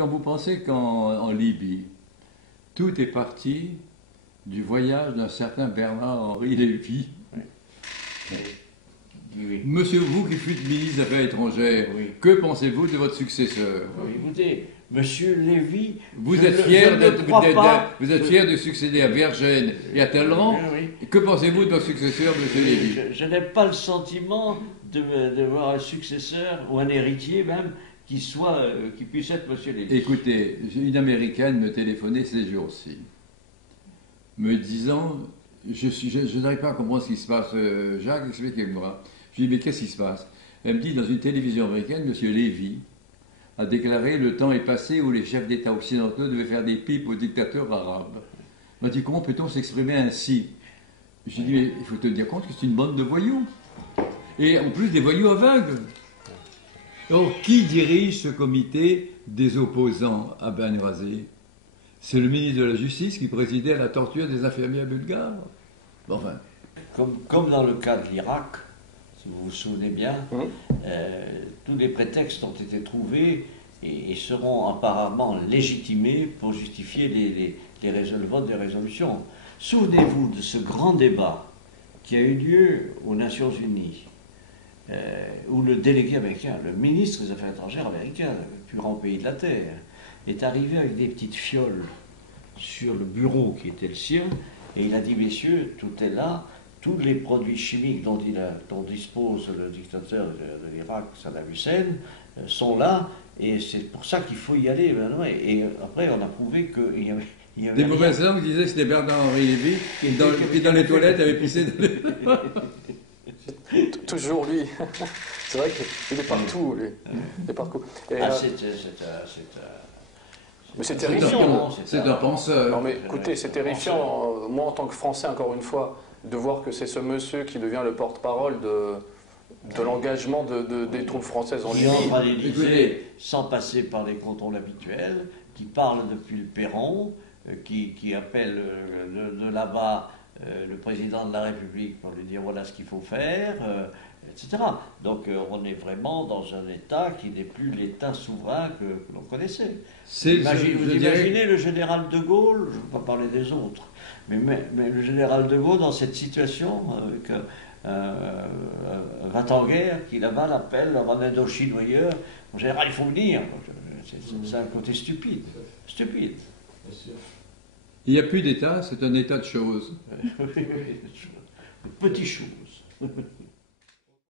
Quand vous pensez qu'en Libye, tout est parti du voyage d'un certain Bernard-Henri Lévy. Oui. Oui. Monsieur, vous qui fûtes ministre des Affaires étrangères, Oui. que pensez-vous de votre successeur? Écoutez, Monsieur Lévy, Vous je êtes ne- fier je ne crois pas- vous êtes fier de succéder à Vergène et à Talleyrand. Oui. Que pensez-vous de votre successeur, Monsieur Lévy? Je n'ai pas le sentiment de voir un successeur, ou un héritier même, qui puisse être Monsieur Lévy. Écoutez, une Américaine me téléphonait ces jours-ci, me disant, je n'arrive pas à comprendre ce qui se passe, Jacques, expliquez-moi. Je lui dis, mais qu'est-ce qui se passe? Elle me dit, dans une télévision américaine, Monsieur Lévy a déclaré, le temps est passé où les chefs d'État occidentaux devaient faire des pipes aux dictateurs arabes. Il m'a dit, comment peut-on s'exprimer ainsi? J'ai dit, mais il faut te dire compte que c'est une bande de voyous. Et en plus des voyous aveugles. Or, qui dirige ce comité des opposants à Benghazi? C'est le ministre de la Justice qui présidait à la torture des infirmières bulgares. Bon, enfin. Comme dans le cas de l'Irak, si vous vous souvenez bien, tous les prétextes ont été trouvés et seront apparemment légitimés pour justifier le vote des résolutions. Souvenez-vous de ce grand débat qui a eu lieu aux Nations Unies, où le délégué américain, le ministre des Affaires étrangères américain, le plus grand pays de la Terre, est arrivé avec des petites fioles sur le bureau qui était le sien, et il a dit, messieurs, tout est là, tous les produits chimiques dont dispose le dictateur de l'Irak, Saddam Hussein, sont là, et c'est pour ça qu'il faut y aller. Et après, on a prouvé qu'il y avait... Des mauvaises langues disaient que c'était Bernard-Henri Lévy qui dans les toilettes avait pissé dans les... Toujours lui. C'est vrai qu'il est partout, lui. Il est partout. Et, mais c'est terrifiant. C'est un penseur. Non mais écoutez, c'est terrifiant. Moi, en tant que Français, encore une fois, de voir que c'est ce monsieur qui devient le porte-parole de l'engagement des troupes françaises en Libye. Qui entre à l'Élysée sans passer par les contrôles habituels, qui parle depuis le perron, qui appelle de là-bas le président de la République pour lui dire voilà ce qu'il faut faire, etc. Donc on est vraiment dans un État qui n'est plus l'État souverain que l'on connaissait. Vous imaginez le général de Gaulle, je ne veux pas parler des autres, mais le général de Gaulle dans cette situation, avec va en guerre, qui là-bas l'appelle en Indochine ou ailleurs, en général il faut venir. C'est un côté stupide. Stupide. Il n'y a plus d'État, c'est un état de choses. Petites choses.